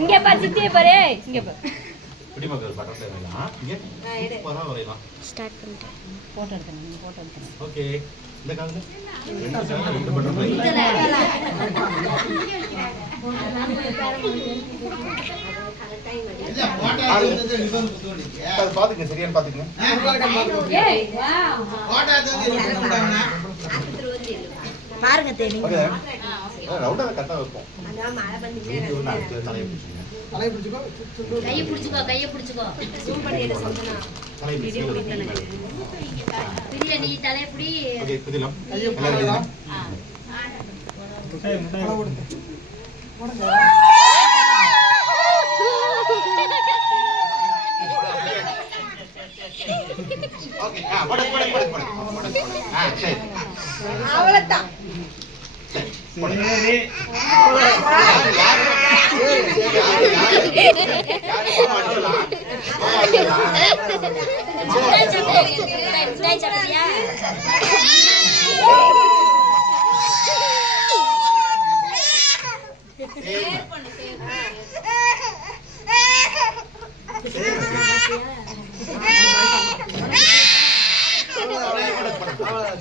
இங்க பாரு சித்தியை பாரு இங்க பாரு குடிமக்கள் பட்டத்தை வேணாம் இங்க சூப்பரா வரையலாம் ஸ்டார்ட் பண்ணிட்டேன் போட்டோ எடுக்கணும் நீங்க போட்டோ எடுக்கணும் ஓகே இந்த கால்ல ரெண்டு பட்டர்ஃப்ளை இல்ல போட்டோ எடுத்து ரிப்பன் குத்துவீங்க அது பாத்துங்க சரியான பாத்துங்க ஏய் வாவ் போட்டோ எடுத்து ரிப்பன் குத்துவாங்க பாருங்க தெரியுங்க ஓகே ரவுண்டா கரெக்ட்டா வைப்போம் அதான் மழை பண்ணிட்டே இது ஒரு நாள் தலைய பிடிச்சிங்க கையை பிடிச்சுக்கோ ஜூம் பண்ணிட்டு சொல்லுங்க தலைய பிடிச்சிங்க இல்ல நீ தலைய புடி ஓகே குதிலாம் எல்லாரும் ஓகே போடு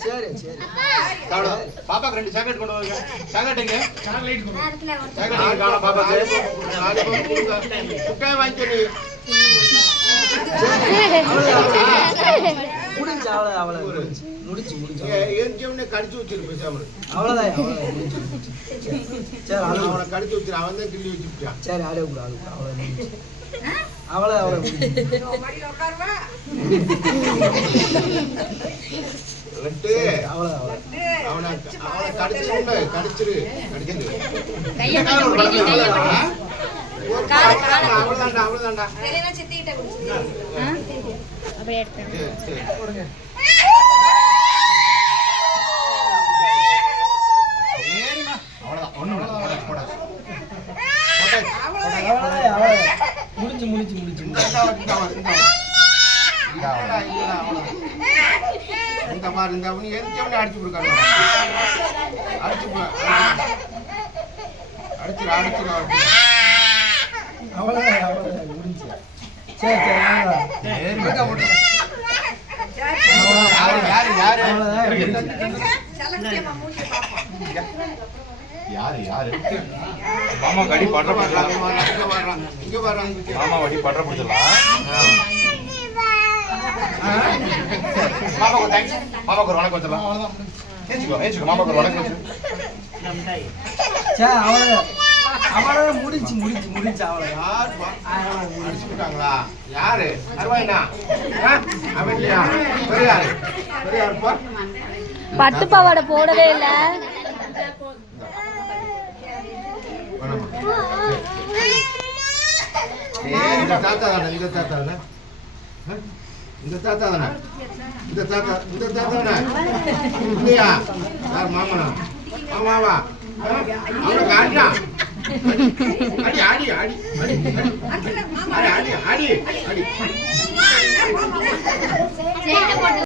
சரி அவ்வளவுதான் பாப்பாக்கு 2 சாக்லேட் கொண்டு வாங்க சாக்லேட் எங்க சாக்லேட் காணோம் பாப்பாக்கு குக்காய் வாங்கி முடிஞ்சு அவ்வளவு முடிஞ்சு எரிஞ்சவனே கடிச்சு வச்சிரு பேசாம அவ்வளவுதான் சரி அவனை கடிச்சு வச்சிரு அவன் தான் கிள்ளி வச்சுட்டான் சரி ஆளே கூட அவ்வளவு அவனை கடிச்சிரு அவ்வளவுதான்டா சித்திக்கிட்ட அப்படியே எடுத்து முடிஞ்சு இந்த மாதிரி இந்த எரிச்சவனே அடிச்சு கொடுக்காங்க அடிச்சிரு அவ்வளவுதான் முடிஞ்சு சரி யாரு மாமா கடி பண்ற இங்க வர்றாங்க மாமா வடி பண்ற பிடிச்சலாம் மாமாக்கு தேங்க்ஸ் மாமாக்கு ஒரு வணக்கம் வச்சிடலாம் ஏச்சுக்கோ மாமாக்கு ஒரு வணக்கம் வச்சு சரி அவ்வளவு முடிஞ்சு அவ்வளவு அடிச்சுட்டாங்களா யாரு அருவாயினா அவன் இல்லையா பெரியாருப்பா பட்டு பாவாடை போடவே இல்ல இந்த தாத்தா தானே இந்த தாத்தா தானே இல்லையா யார் மாமனா மாமாவா அவனுக்கு ஆடியா அடி